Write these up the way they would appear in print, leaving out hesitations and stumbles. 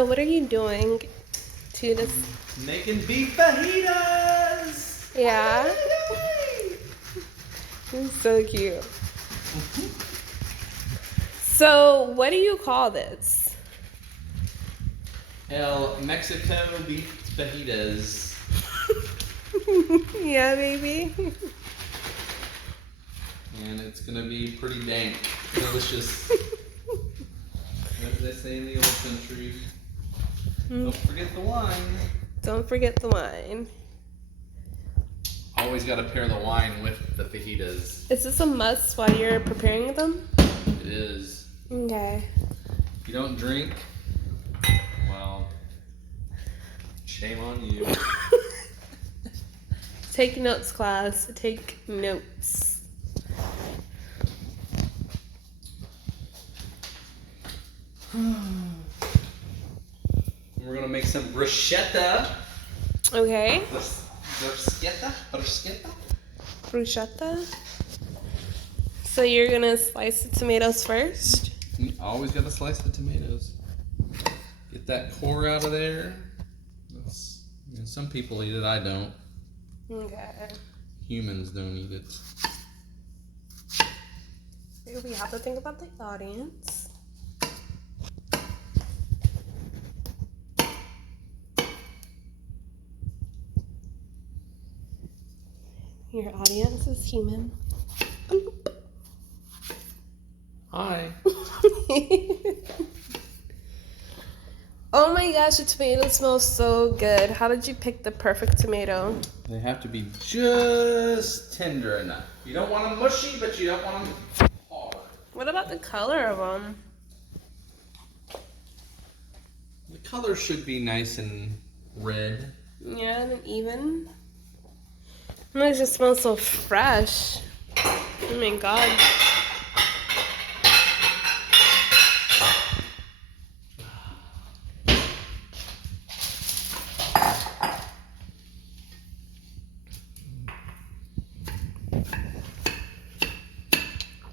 So what are you doing to this? Making beef fajitas! Yeah? It's so cute. So what do you call this? El Mexico beef fajitas. Yeah, baby. And it's gonna be pretty dank. Delicious. As they say in the old country. Don't forget the wine. Don't forget the wine. Always gotta pair the wine with the fajitas. Is this a must while you're preparing them? It is. Okay. If you don't drink, well, shame on you. Take notes, class. Take notes. We're gonna make some bruschetta. Okay. Bruschetta? Bruschetta? Bruschetta. So you're gonna slice the tomatoes first? You always gotta slice the tomatoes. Get that core out of there. Some people eat it, I don't. Okay. Humans don't eat it. We have to think about the audience. Your audience is human. Hi. Oh my gosh, the tomato smells so good. How did you pick the perfect tomato? They have to be just tender enough. You don't want them mushy, but you don't want them hard. What about the color of them? The color should be nice and red. Yeah, and even. Oh, it just smells so fresh. Oh my god.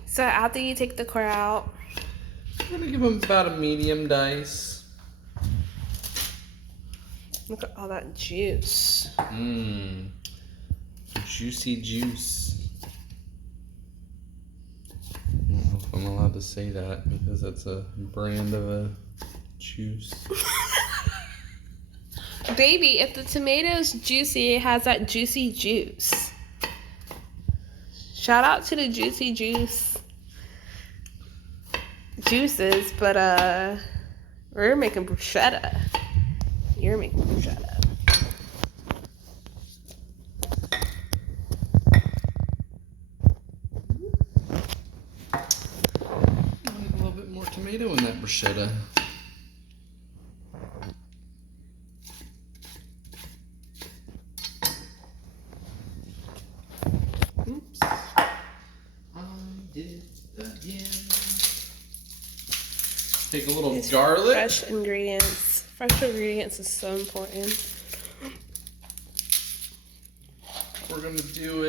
So after you take the core out, I'm gonna give them about a medium dice. look at all that juice. Mmm. Juicy juice. I don't know if I'm allowed to say that because that's a brand of a juice. Baby, if the tomato's juicy, it has that juicy juice. Shout out to the juicy juices, but we're making bruschetta. You're making bruschetta. I need a little bit more tomato in that bruschetta. Oops. I did it again. Take a little garlic. Fresh ingredients. Fresh ingredients is so important. We're gonna do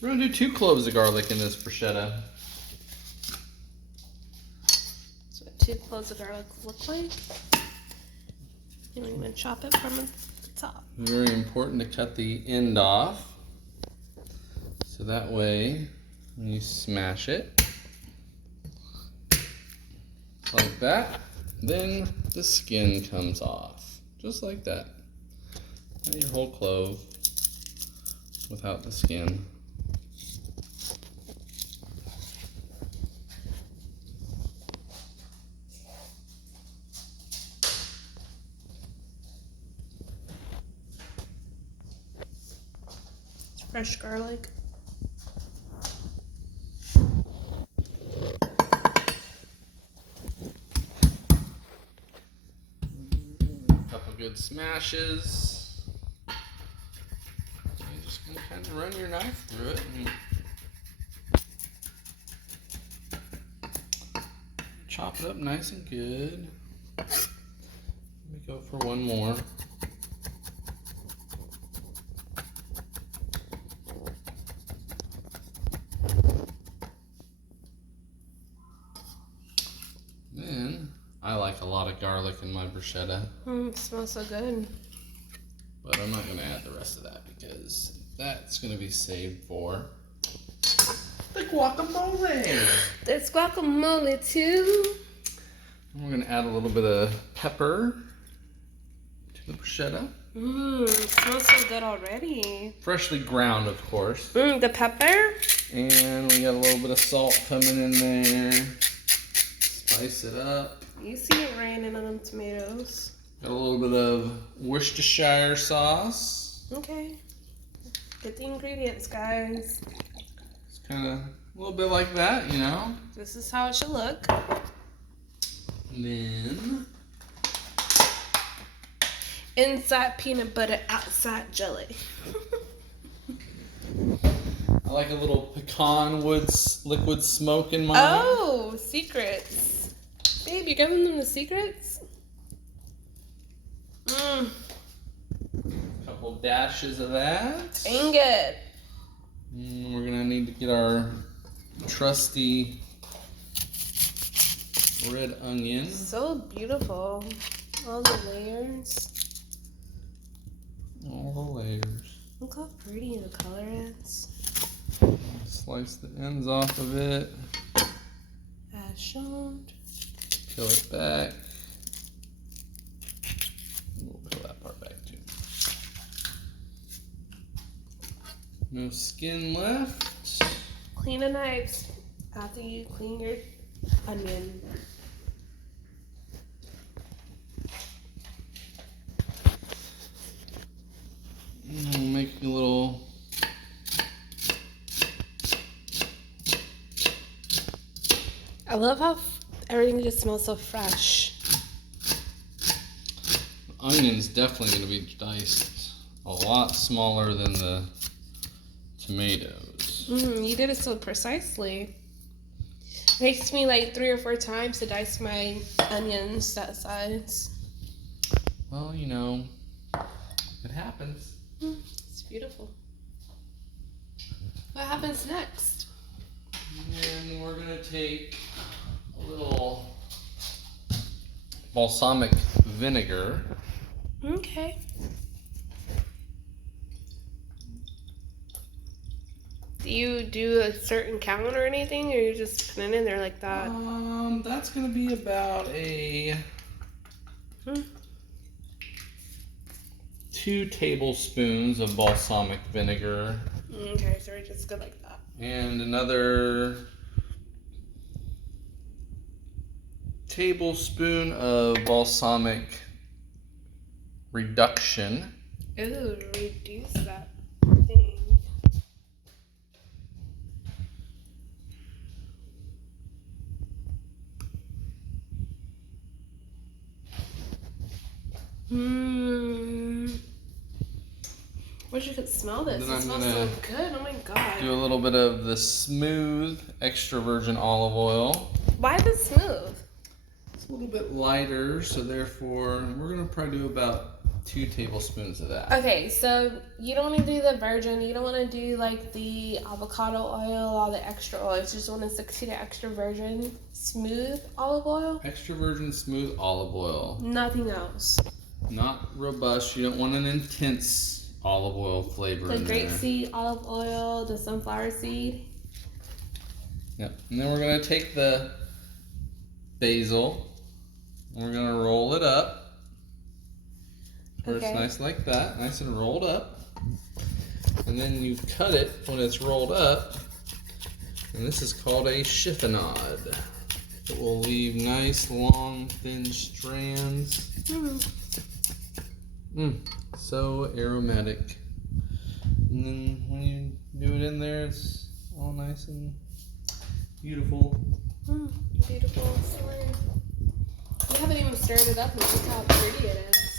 we're gonna do 2 cloves of garlic in this bruschetta. That's what 2 cloves of garlic look like. And we're gonna chop it from the top. Very important to cut the end off. So that way, when you smash it, like that, then the skin comes off. Just like that. And your whole clove without the skin. It's fresh garlic. Couple good smashes. You're just gonna kind of run your knife through it and chop it up nice and good. Let me go for one more. Then I like a lot of garlic in my bruschetta. Smells so good. But I'm not going to add the rest of that because that's going to be saved for the guacamole. There's guacamole too. And we're going to add a little bit of pepper to the bruschetta. Smells so good already. Freshly ground, of course. The pepper. And we got a little bit of salt coming in there. Spice it up. You see it raining on them tomatoes. Got a little bit of Worcestershire sauce. Okay. Get the ingredients, guys. It's kind of a little bit like that, you know. This is how it should look. And then Inside peanut butter, outside jelly. I like a little pecan liquid smoke in mine. Oh, secrets. Babe, you're giving them the secrets? A couple dashes of that. Dang it. And we're gonna need to get our trusty red onion. So beautiful. All the layers. All the layers. Look how pretty the color is. Slice the ends off of it. As shown. Peel it back. We'll peel that part back too. No skin left. Clean the knives after you clean your onion. And we'll make a little I love how everything just smells so fresh. onion's definitely going to be diced a lot smaller than the tomatoes. You did it so precisely. It takes me like 3 or 4 times to dice my onions that size. Well, you know, it happens. It's beautiful. What happens next? And we're going to take a little balsamic vinegar. Okay. Do you do a certain count or anything, or you just put it in there like that? That's going to be about a 2 tablespoons of balsamic vinegar. Okay, so we're just good like that. And another tablespoon of balsamic reduction. Ooh, reduce that thing. Wish you could smell this. Then It smells so good. Oh my god. Do a little bit of the smooth extra virgin olive oil. Why the smooth? It's a little bit lighter, so therefore we're gonna probably do about 2 tablespoons of that. Okay, so you don't want to do the virgin. You don't want to do like the avocado oil, all the extra oils. You just want to stick to the extra virgin, smooth olive oil. Extra virgin smooth olive oil. Nothing else. Not robust. You don't want an intense olive oil flavor The in there. grapeseed olive oil, the sunflower seed. Yep. And then we're gonna take the basil and we're gonna roll it up. Where Okay. it's nice like that, nice and rolled up. And then you cut it when it's rolled up. And this is called a chiffonade. It will leave nice, long, thin strands. So aromatic. And then when you do it in there, it's all nice and beautiful. Beautiful. You haven't even stirred it up and look how pretty it is.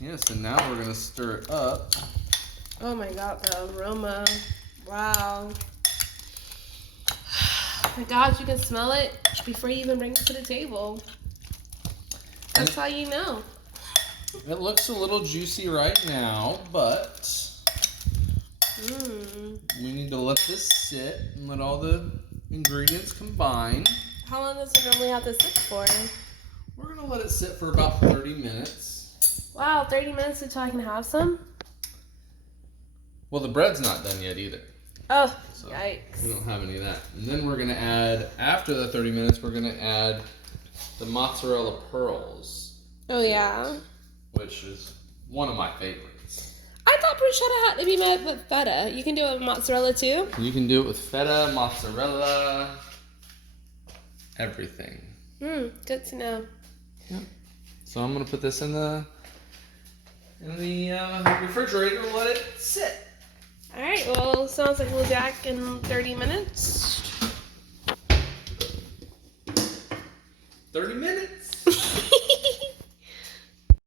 Yes, and now we're gonna stir it up. Oh my god, the aroma. Wow. My gosh, you can smell it before you even bring it to the table. That's how you know. It looks a little juicy right now, but we need to let this sit and let all the ingredients combine. How long does it normally have to sit for? We're gonna let it sit for about 30 minutes. Wow, 30 minutes until I can have some? Well, the bread's not done yet either. Oh, So yikes. we don't have any of that. And then we're gonna add, after the 30 minutes, we're gonna add the mozzarella pearls, Oh, yeah. which is one of my favorites. I thought bruschetta had to be made with feta. You can do it with mozzarella too? You can do it with feta, mozzarella, everything. Good to know. Yep. So I'm gonna put this in the refrigerator and let it sit. All right, well, sounds like we'll be back in 30 minutes. 30 minutes.